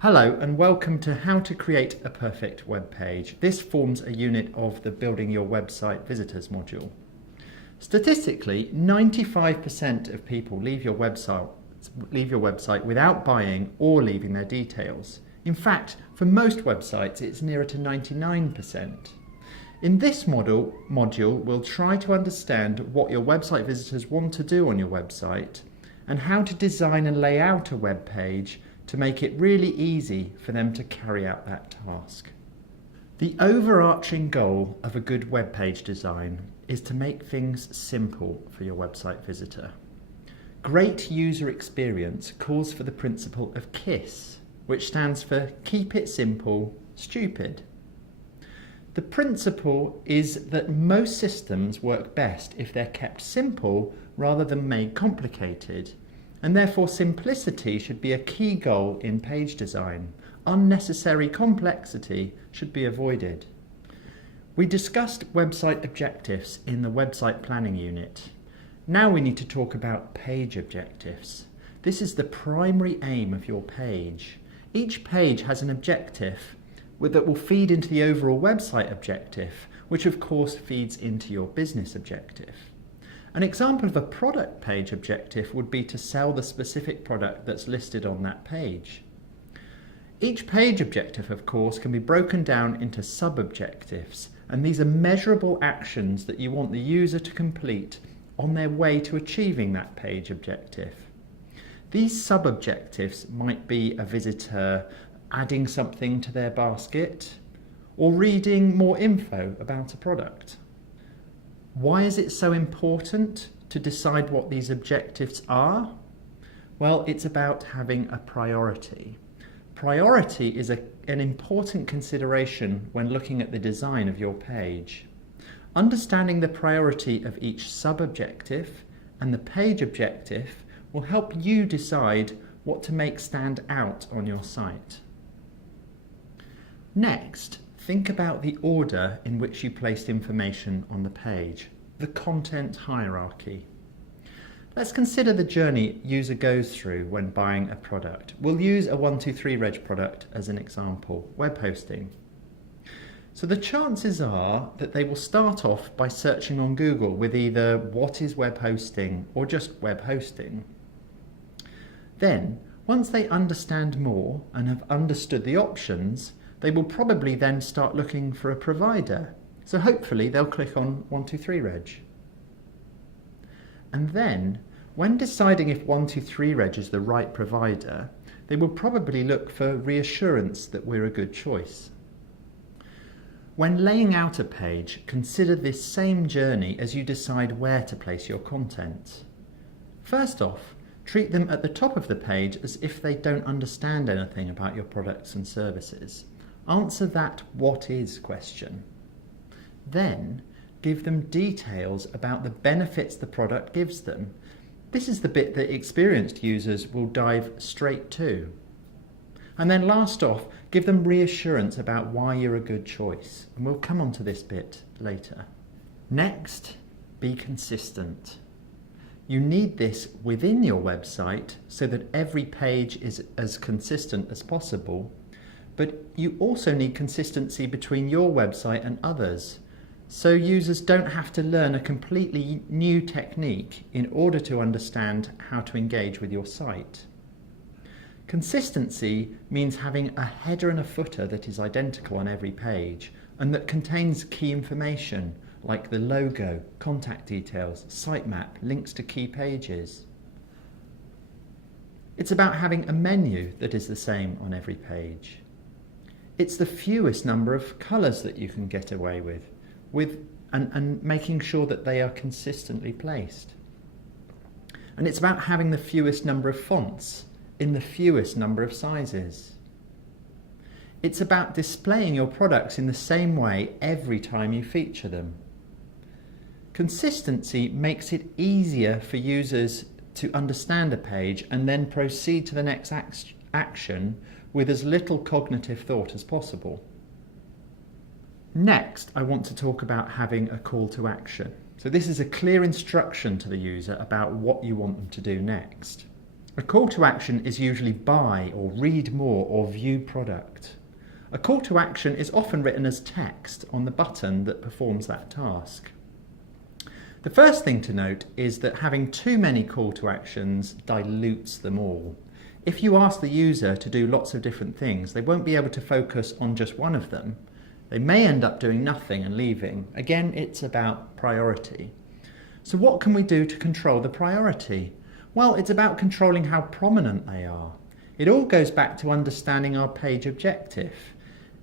Hello and welcome to How to Create a Perfect Web Page. This forms a unit of the Building Your Website Visitors module. Statistically, 95% of people leave your website without buying or leaving their details. In fact, for most websites, it's nearer to 99%. In this module, we'll try to understand what your website visitors want to do on your website and how to design and lay out a web page to make it really easy for them to carry out that task. The overarching goal of a good web page design is to make things simple for your website visitor. Great user experience calls for the principle of KISS, which stands for Keep It Simple, Stupid. The principle is that most systems work best if they're kept simple rather than made complicated, and therefore simplicity should be a key goal in page design. Unnecessary complexity should be avoided. We discussed website objectives in the website planning unit. Now we need to talk about page objectives. This is the primary aim of your page. Each page has an objective that will feed into the overall website objective, which of course feeds into your business objective. An example of a product page objective would be to sell the specific product that's listed on that page. Each page objective, of course, can be broken down into sub-objectives, and these are measurable actions that you want the user to complete on their way to achieving that page objective. These sub-objectives might be a visitor adding something to their basket or reading more info about a product. Why is it so important to decide what these objectives are? Well, it's about having a priority. Priority is an important consideration when looking at the design of your page. Understanding the priority of each sub-objective and the page objective will help you decide what to make stand out on your site. Next, think about the order in which you placed information on the page, the content hierarchy. Let's consider the journey user goes through when buying a product. We'll use a 123 Reg product as an example, web hosting. So the chances are that they will start off by searching on Google with either what is web hosting or just web hosting. Then, once they understand more and have understood the options, they will probably then start looking for a provider. So hopefully they'll click on 123 Reg. And then, when deciding if 123 Reg is the right provider, they will probably look for reassurance that we're a good choice. When laying out a page, consider this same journey as you decide where to place your content. First off, treat them at the top of the page as if they don't understand anything about your products and services. Answer that "what is" question. Then, give them details about the benefits the product gives them. This is the bit that experienced users will dive straight to. And then last off, give them reassurance about why you're a good choice. And we'll come on to this bit later. Next, be consistent. You need this within your website so that every page is as consistent as possible. But you also need consistency between your website and others, so users don't have to learn a completely new technique in order to understand how to engage with your site. Consistency means having a header and a footer that is identical on every page and that contains key information like the logo, contact details, sitemap, links to key pages. It's about having a menu that is the same on every page. It's the fewest number of colours that you can get away with and making sure that they are consistently placed. And it's about having the fewest number of fonts in the fewest number of sizes. It's about displaying your products in the same way every time you feature them. Consistency makes it easier for users to understand a page and then proceed to the next action with as little cognitive thought as possible. Next, I want to talk about having a call to action. So this is a clear instruction to the user about what you want them to do next. A call to action is usually buy or read more or view product. A call to action is often written as text on the button that performs that task. The first thing to note is that having too many call to actions dilutes them all. If you ask the user to do lots of different things, they won't be able to focus on just one of them. They may end up doing nothing and leaving. Again, it's about priority. So what can we do to control the priority? Well, it's about controlling how prominent they are. It all goes back to understanding our page objective.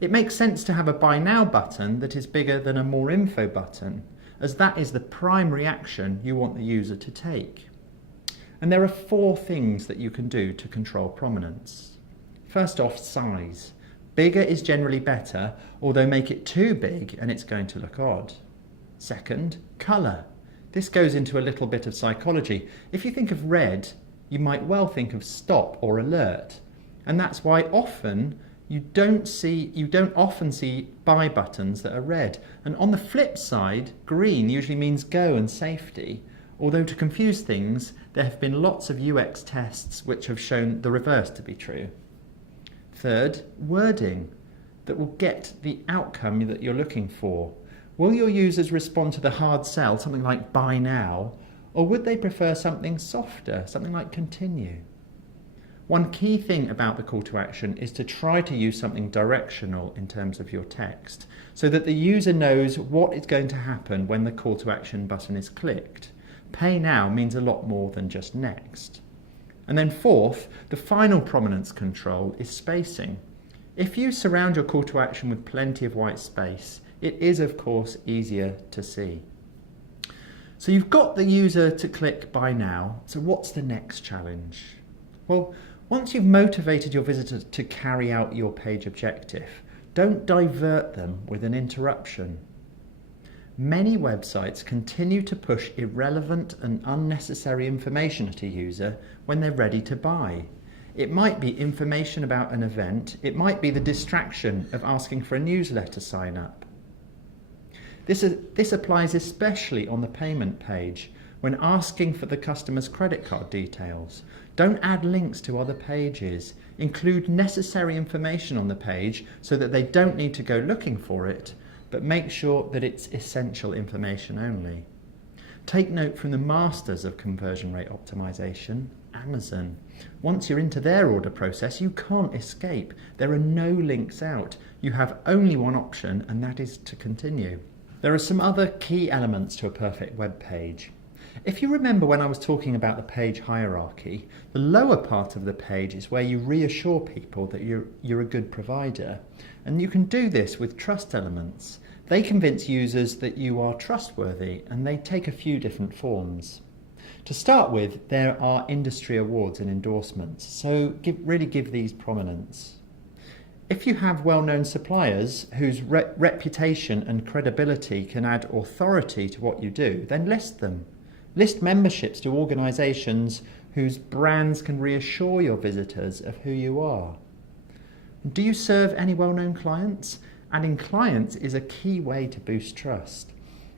It makes sense to have a Buy Now button that is bigger than a More Info button, as that is the primary action you want the user to take. And there are 4 things that you can do to control prominence. First off, size. Bigger is generally better, although make it too big and it's going to look odd. Second, colour. This goes into a little bit of psychology. If you think of red, you might well think of stop or alert. And that's why often you don't often see buy buttons that are red. And on the flip side, green usually means go and safety. Although to confuse things, there have been lots of UX tests which have shown the reverse to be true. Third, wording that will get the outcome that you're looking for. Will your users respond to the hard sell, something like buy now, or would they prefer something softer, something like continue? One key thing about the call to action is to try to use something directional in terms of your text, so that the user knows what is going to happen when the call to action button is clicked. Pay now means a lot more than just next. And then fourth, the final prominence control is spacing. If you surround your call to action with plenty of white space, it is of course easier to see. So you've got the user to click buy now, so what's the next challenge? Well, once you've motivated your visitor to carry out your page objective, don't divert them with an interruption. Many websites continue to push irrelevant and unnecessary information at a user when they're ready to buy. It might be information about an event, it might be the distraction of asking for a newsletter sign up. This applies especially on the payment page when asking for the customer's credit card details. Don't add links to other pages. Include necessary information on the page so that they don't need to go looking for it, but make sure that it's essential information only. Take note from the masters of conversion rate optimization, Amazon. Once you're into their order process, you can't escape. There are no links out. You have only one option, and that is to continue. There are some other key elements to a perfect web page. If you remember when I was talking about the page hierarchy, the lower part of the page is where you reassure people that you're a good provider. And you can do this with trust elements. They convince users that you are trustworthy, and they take a few different forms. To start with, there are industry awards and endorsements, so really give these prominence. If you have well-known suppliers whose reputation and credibility can add authority to what you do, then list them. List memberships to organisations whose brands can reassure your visitors of who you are. Do you serve any well-known clients? Adding clients is a key way to boost trust.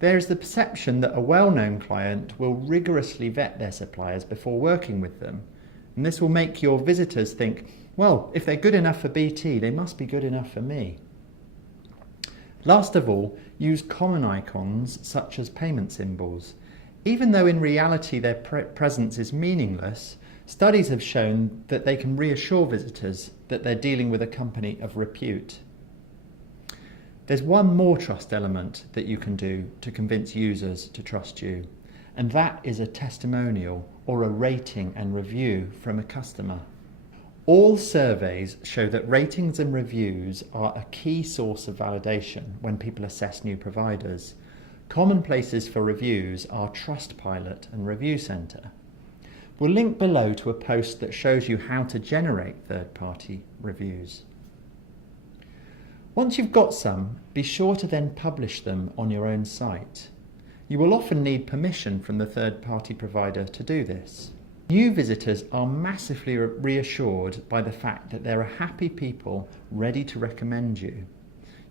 There is the perception that a well-known client will rigorously vet their suppliers before working with them. And this will make your visitors think, well, if they're good enough for BT, they must be good enough for me. Last of all, use common icons such as payment symbols. Even though in reality their presence is meaningless, studies have shown that they can reassure visitors that they're dealing with a company of repute. There's one more trust element that you can do to convince users to trust you, and that is a testimonial or a rating and review from a customer. All surveys show that ratings and reviews are a key source of validation when people assess new providers. Common places for reviews are Trustpilot and Review Centre. We'll link below to a post that shows you how to generate third-party reviews. Once you've got some, be sure to then publish them on your own site. You will often need permission from the third-party provider to do this. New visitors are massively reassured by the fact that there are happy people ready to recommend you.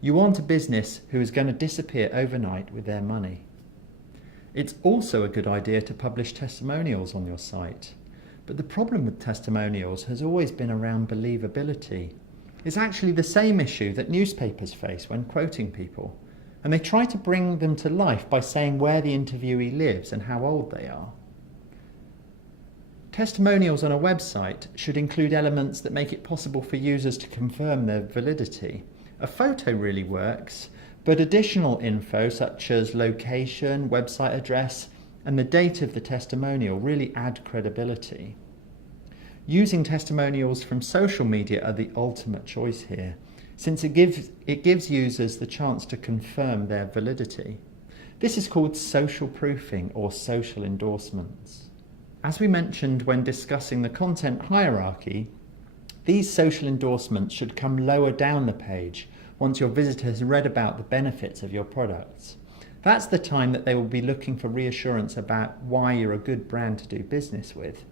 You want a business who is going to disappear overnight with their money. It's also a good idea to publish testimonials on your site. But the problem with testimonials has always been around believability. It's actually the same issue that newspapers face when quoting people, and they try to bring them to life by saying where the interviewee lives and how old they are. Testimonials on a website should include elements that make it possible for users to confirm their validity. A photo really works, but additional info such as location, website address, and the date of the testimonial really add credibility. Using testimonials from social media are the ultimate choice here, since it gives users the chance to confirm their validity. This is called social proofing or social endorsements. As we mentioned when discussing the content hierarchy, these social endorsements should come lower down the page once your visitor has read about the benefits of your products. That's the time that they will be looking for reassurance about why you're a good brand to do business with.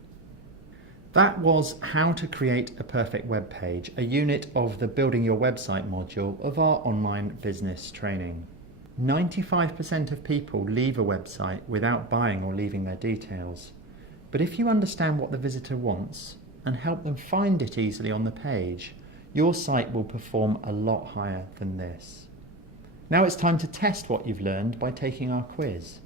That was How to Create a Perfect Web Page, a unit of the Building Your Website module of our online business training. 95% of people leave a website without buying or leaving their details. But if you understand what the visitor wants and help them find it easily on the page, your site will perform a lot higher than this. Now it's time to test what you've learned by taking our quiz.